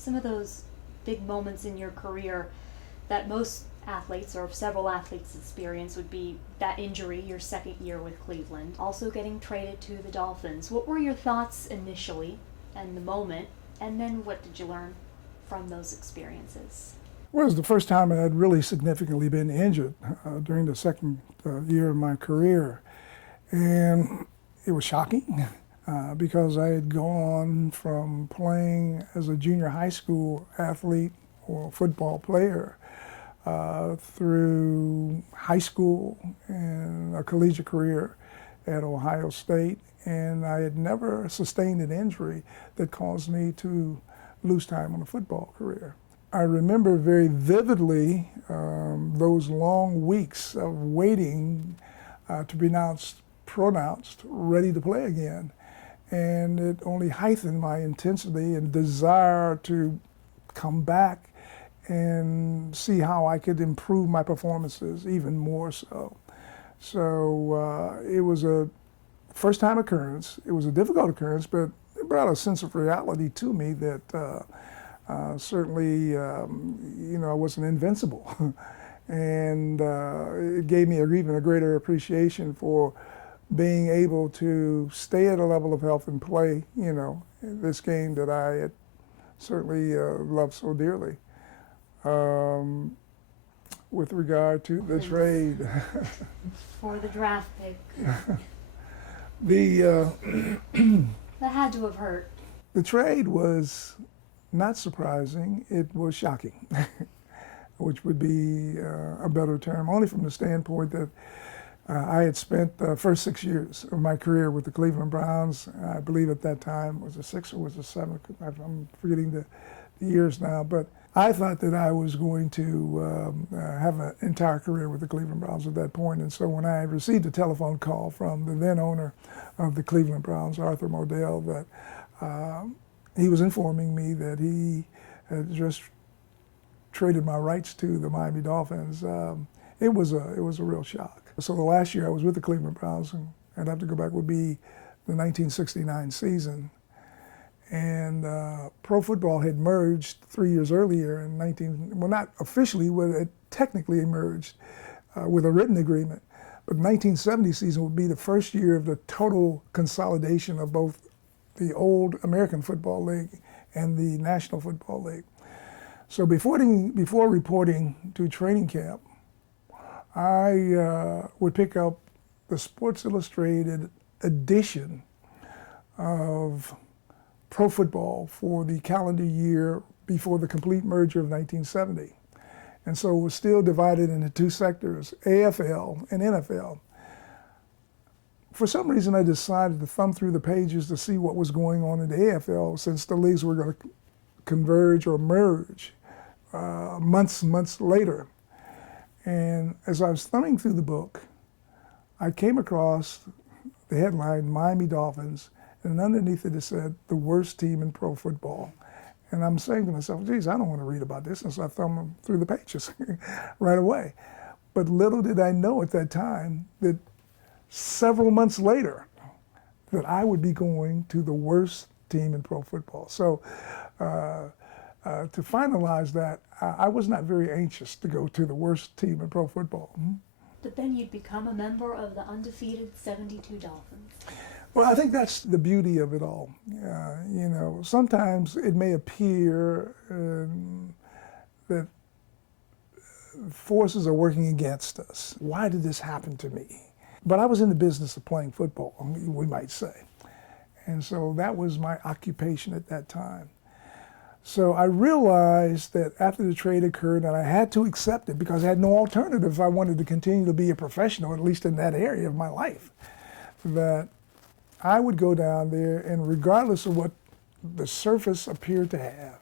some of those big moments in your career that most athletes or several athletes experience would be that injury your second year with Cleveland, also getting traded to the Dolphins. What were your thoughts initially and the moment, and then what did you learn from those experiences? Well, it was the first time I had really significantly been injured during the second year of my career. And it was shocking because I had gone from playing as a junior high school athlete or football player through high school and a collegiate career at Ohio State. And I had never sustained an injury that caused me to lose time on a football career. I remember very vividly those long weeks of waiting to be pronounced ready to play again. And it only heightened my intensity and desire to come back and see how I could improve my performances even more so. So it was a first-time occurrence. It was a difficult occurrence, but it brought a sense of reality to me that certainly, I wasn't invincible. And it gave me even a greater appreciation for being able to stay at a level of health and play, this game that I had certainly loved so dearly. With regard to the trade. For the draft pick. That had to have hurt. The trade was not surprising, it was shocking, which would be a better term, only from the standpoint that I had spent the first 6 years of my career with the Cleveland Browns. I believe at that time, was it 6 or was it 7? I'm forgetting the years now, but I thought that I was going to have an entire career with the Cleveland Browns at that point. And so when I received a telephone call from the then owner of the Cleveland Browns, Arthur Modell, that he was informing me that he had just traded my rights to the Miami Dolphins, it was a real shock. So the last year I was with the Cleveland Browns, and I'd have to go back, would be the 1969 season. And pro football had merged 3 years earlier in not officially, but it technically emerged with a written agreement. But the 1970 season would be the first year of the total consolidation of both the old American Football League and the National Football League. So before reporting to training camp, I would pick up the Sports Illustrated edition of pro football for the calendar year before the complete merger of 1970. And so it was still divided into two sectors, AFL and NFL. For some reason, I decided to thumb through the pages to see what was going on in the AFL, since the leagues were going to converge or merge months later. And as I was thumbing through the book, I came across the headline, Miami Dolphins, and underneath it said, the worst team in pro football. And I'm saying to myself, geez, I don't want to read about this. And so I thumbed through the pages right away. But little did I know at that time that several months later that I would be going to the worst team in pro football. So to finalize that, I was not very anxious to go to the worst team in pro football. But then you'd become a member of the undefeated 72 Dolphins. Well, I think that's the beauty of it all. Sometimes it may appear that forces are working against us. Why did this happen to me? But I was in the business of playing football, we might say. And so that was my occupation at that time. So I realized that after the trade occurred, and I had to accept it because I had no alternative if I wanted to continue to be a professional, at least in that area of my life, that I would go down there, and regardless of what the surface appeared to have,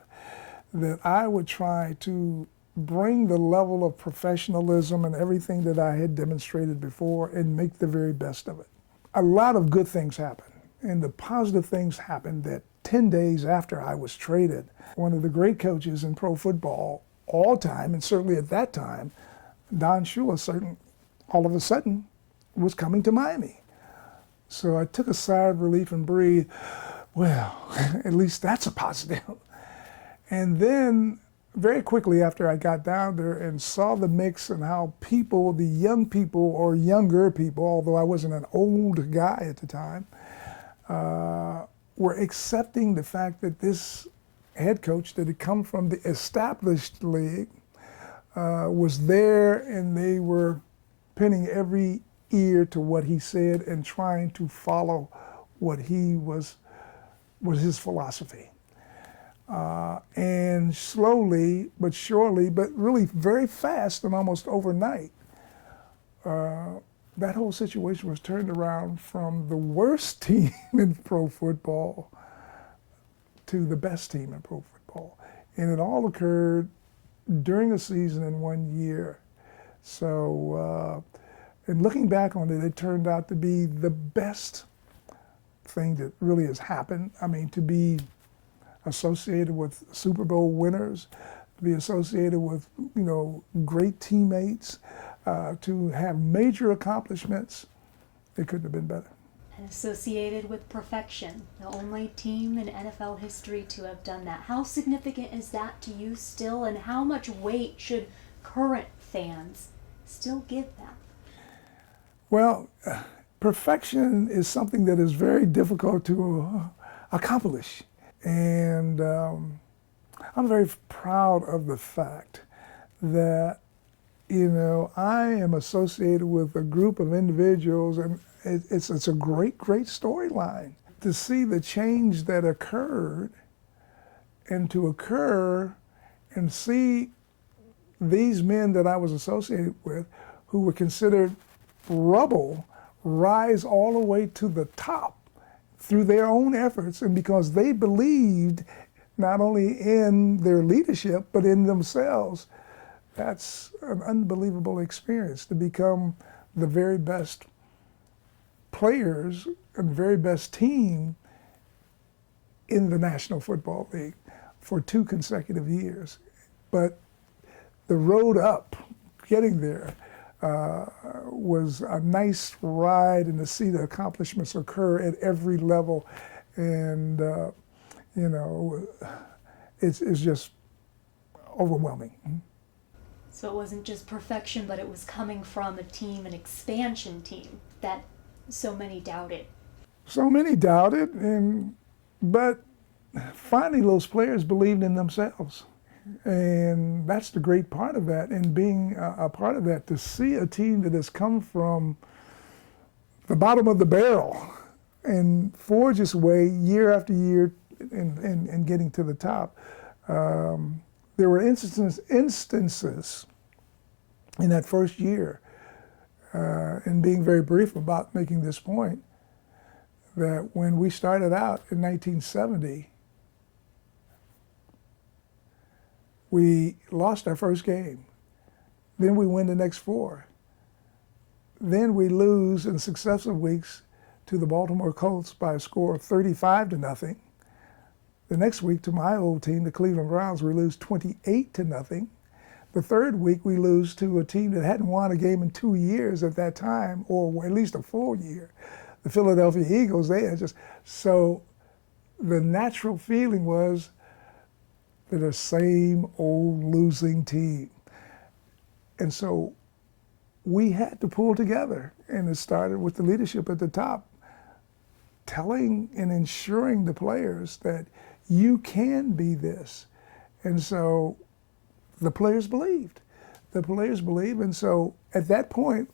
that I would try to bring the level of professionalism and everything that I had demonstrated before and make the very best of it. A lot of good things happened, and the positive things happened that 10 days after I was traded, one of the great coaches in pro football all time, and certainly at that time, Don Shula, all of a sudden was coming to Miami. So I took a sigh of relief and breathed, well, at least that's a positive. And then very quickly after I got down there and saw the mix and how people, the young people or younger people, although I wasn't an old guy at the time, were accepting the fact that this head coach that had come from the established league was there, and they were pinning every ear to what he said and trying to follow what he was his philosophy. And slowly but surely, but really very fast and almost overnight, that whole situation was turned around from the worst team in pro football to the best team in pro football. And it all occurred during a season in 1 year. So, and looking back on it, it turned out to be the best thing that really has happened. I mean, to be associated with Super Bowl winners, to be associated with, you know, great teammates, to have major accomplishments, it couldn't have been better. And associated with perfection, the only team in NFL history to have done that. How significant is that to you still, and how much weight should current fans still give that? Well, perfection is something that is very difficult to accomplish. And I'm very proud of the fact that, you know, I am associated with a group of individuals, and it's a great storyline to see the change that occurred, and to occur and see these men that I was associated with, who were considered rubble, rise all the way to the top through their own efforts, and because they believed not only in their leadership but in themselves. That's an unbelievable experience, to become the very best players and very best team in the National Football League for 2 consecutive years. But the road up, getting there, was a nice ride, and to see the accomplishments occur at every level. And, you know, it's just overwhelming. So it wasn't just perfection, but it was coming from a team, an expansion team, that so many doubted. So many doubted, but finally those players believed in themselves. And that's the great part of that, and being a part of that, to see a team that has come from the bottom of the barrel and forge its way year after year in getting to the top. There were instances in that first year, and being very brief about making this point, that when we started out in 1970, we lost our first game. Then we win the next 4. Then we lose in successive weeks to the Baltimore Colts by a score of 35-0. The next week to my old team, the Cleveland Browns, we lose 28-0. The third week we lose to a team that hadn't won a game in 2 years at that time, or at least a full year. The Philadelphia Eagles, they had just, so the natural feeling was they're the same old losing team. And so we had to pull together, and it started with the leadership at the top, telling and ensuring the players that you can be this. And so the players believed. The players believed, and so at that point,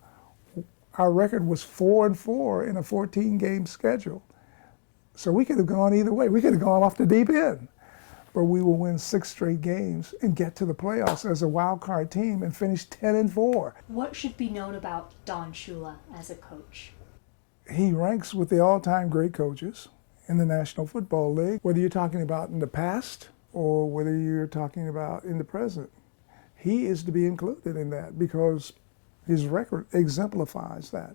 our record was 4-4 in a 14-game schedule. So we could have gone either way. We could have gone off the deep end. But we will win 6 straight games and get to the playoffs as a wild card team and finish 10-4. What should be known about Don Shula as a coach? He ranks with the all-time great coaches in the National Football League, whether you're talking about in the past or whether you're talking about in the present. He is to be included in that because his record exemplifies that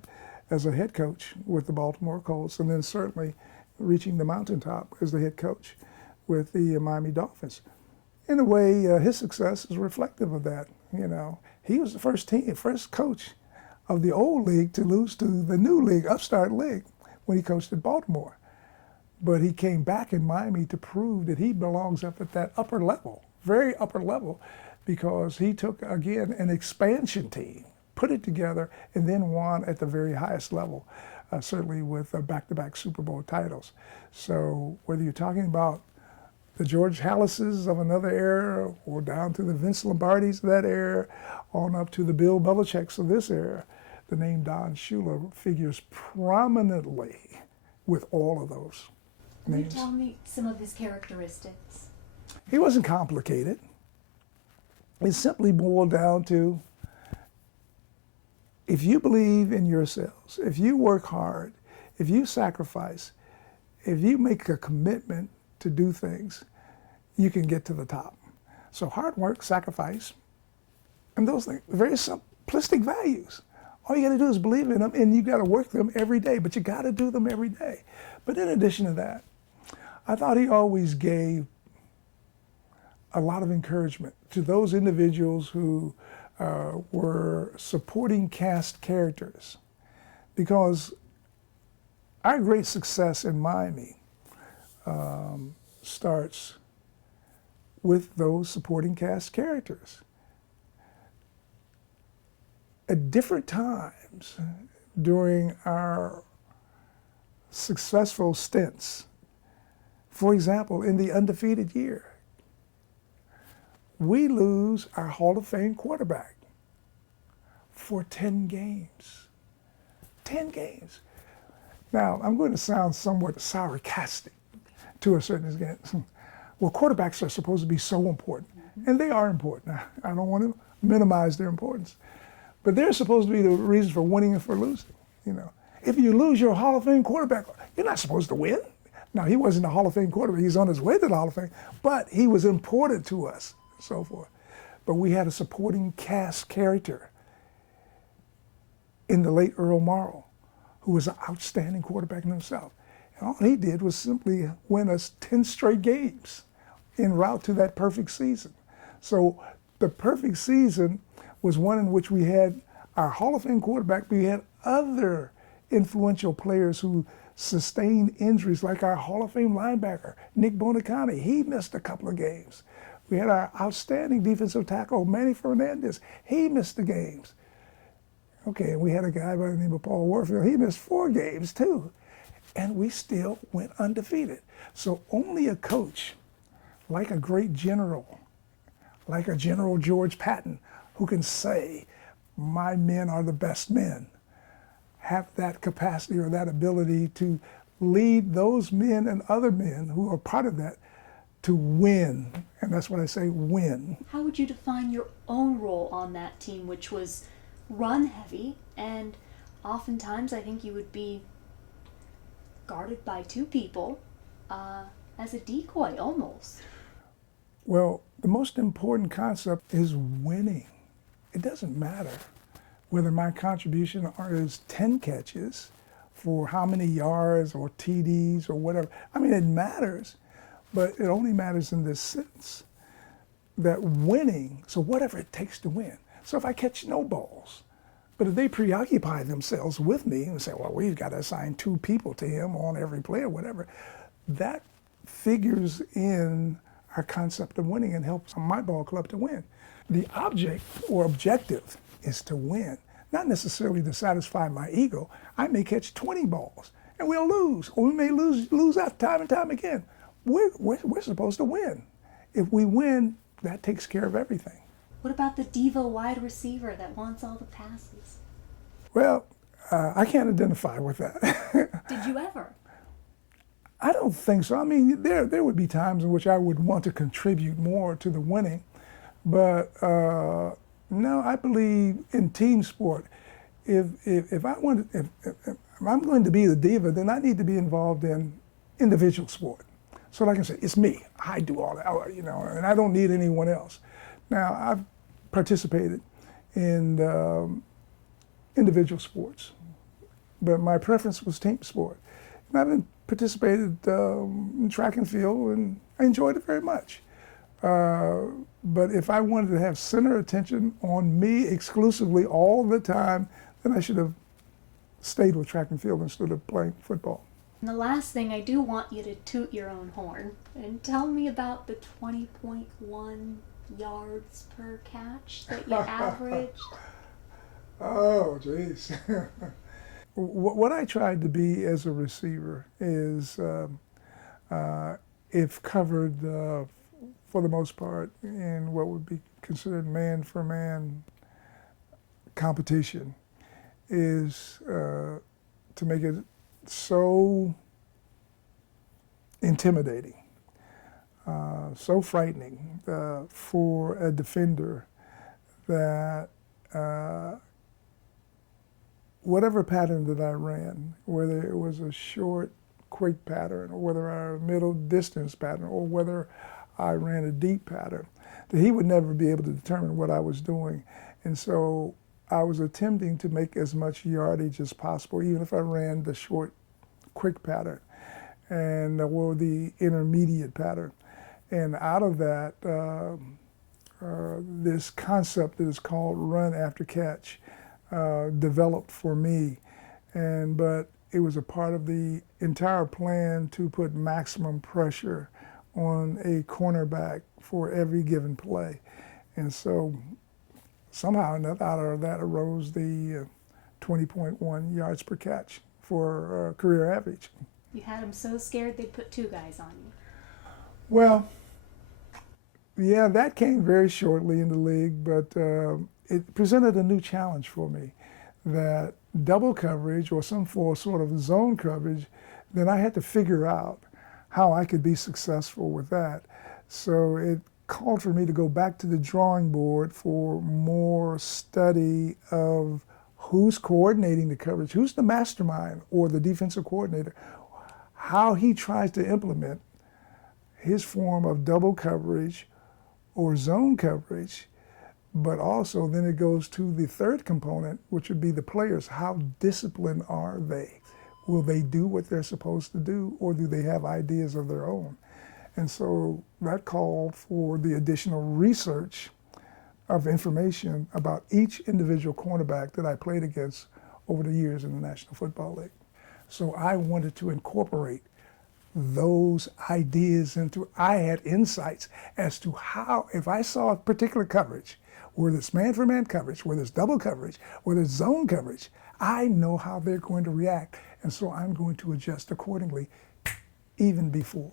as a head coach with the Baltimore Colts, and then certainly reaching the mountaintop as the head coach with the Miami Dolphins. In a way, his success is reflective of that. You know, he was the first coach of the old league to lose to the new league, upstart league, when he coached at Baltimore. but he came back in Miami to prove that he belongs up at that upper level, very upper level, because he took, again, an expansion team, put it together, and then won at the very highest level, certainly with back-to-back Super Bowl titles. So whether you're talking about the George Hallases of another era, or down to the Vince Lombardis of that era, on up to the Bill Belichick's of this era, the name Don Shula figures prominently with all of those Can you names. tell me some of his characteristics? He wasn't complicated. It simply boiled down to, if you believe in yourselves, if you work hard, if you sacrifice, if you make a commitment to do things, you can get to the top. So hard work, sacrifice, and those things, very simplistic values. All you got to do is believe in them, and you got to work them every day, but you got to do them every day. But in addition to that, I thought he always gave a lot of encouragement to those individuals who were supporting cast characters, because our great success in Miami starts with those supporting cast characters. At different times during our successful stints, for example, in the undefeated year, we lose our Hall of Fame quarterback for 10 games. 10 games. Now, I'm going to sound somewhat sarcastic to a certain extent. Well, quarterbacks are supposed to be so important, and they are important. I don't want to minimize their importance, but they're supposed to be the reason for winning and for losing. You know, if you lose your Hall of Fame quarterback, you're not supposed to win. Now, he wasn't a Hall of Fame quarterback. He's on his way to the Hall of Fame, but he was important to us, and so forth. But we had a supporting cast character in the late Earl Morrall, who was an outstanding quarterback in himself. And all he did was simply win us 10 straight games en route to that perfect season. So the perfect season was one in which we had our Hall of Fame quarterback, but we had other influential players who sustained injuries, like our Hall of Fame linebacker, Nick Bonacani. He missed a couple of games. We had our outstanding defensive tackle, Manny Fernandez. He missed the games. Okay, and we had a guy by the name of Paul Warfield. He missed 4 games too. And we still went undefeated. So only a coach, like a great general, like a General George Patton, who can say, my men are the best men, have that capacity or that ability to lead those men and other men who are part of that to win. And that's what I say, win. How would you define your own role on that team, which was run heavy, and oftentimes I think you would be guarded by 2 people as a decoy almost? Well, the most important concept is winning. It doesn't matter whether my contribution is 10 catches for how many yards or TDs or whatever. I mean, it matters, but it only matters in this sense that winning, so whatever it takes to win. So if I catch no balls, but if they preoccupy themselves with me and say, well, we've got to assign 2 people to him on every play or whatever, that figures in our concept of winning and helps my ball club to win. The object or objective is to win, not necessarily to satisfy my ego. I may catch 20 balls and we'll lose, or we may lose out time and time again. We're supposed to win. If we win, that takes care of everything. What about the diva wide receiver that wants all the passes? Well, I can't identify with that. Did you ever? I don't think so. I mean, there would be times in which I would want to contribute more to the winning, but no, I believe in team sport. If I'm going to be the diva, then I need to be involved in individual sport. So like I said, it's me. I do all that, you know, and I don't need anyone else. Now, I've participated in individual sports, but my preference was team sport. And I've participated in track and field, and I enjoyed it very much. But if I wanted to have center attention on me exclusively all the time, then I should have stayed with track and field instead of playing football. And the last thing, I do want you to toot your own horn and tell me about the 20.1 yards per catch that you averaged. Oh, jeez. What I tried to be as a receiver is, if covered for the most part in what would be considered man-for-man competition, is to make it so intimidating, so frightening for a defender that whatever pattern that I ran, whether it was a short, quick pattern, or whether I ran a middle distance pattern, or whether I ran a deep pattern, that he would never be able to determine what I was doing. And so I was attempting to make as much yardage as possible, even if I ran the short, quick pattern and or the intermediate pattern. And out of that, this concept that is called run after catch developed for me. But it was a part of the entire plan to put maximum pressure on a cornerback for every given play. And so somehow enough out of that arose the 20.1 yards per catch for career average. You had them so scared they put two guys on you. Well, yeah, that came very shortly in the league, but it presented a new challenge for me, that double coverage or some sort of zone coverage, then I had to figure out how I could be successful with that. So it called for me to go back to the drawing board for more study of who's coordinating the coverage, who's the mastermind or the defensive coordinator, how he tries to implement his form of double coverage or zone coverage. But also then it goes to the third component, which would be the players. How disciplined are they? Will they do what they're supposed to do, or do they have ideas of their own? And so that called for the additional research of information about each individual cornerback that I played against over the years in the National Football League. So I wanted to incorporate those ideas into, I had insights as to how, if I saw a particular coverage, whether it's man-for-man coverage, whether it's double coverage, whether it's zone coverage, I know how they're going to react. And so I'm going to adjust accordingly even before.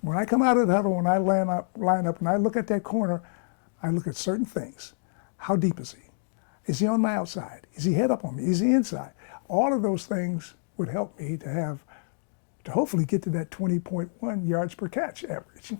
When I come out of the huddle, when I line up and I look at that corner, I look at certain things. How deep is he? Is he on my outside? Is he head up on me? Is he inside? All of those things would help me to hopefully get to that 20.1 yards per catch average.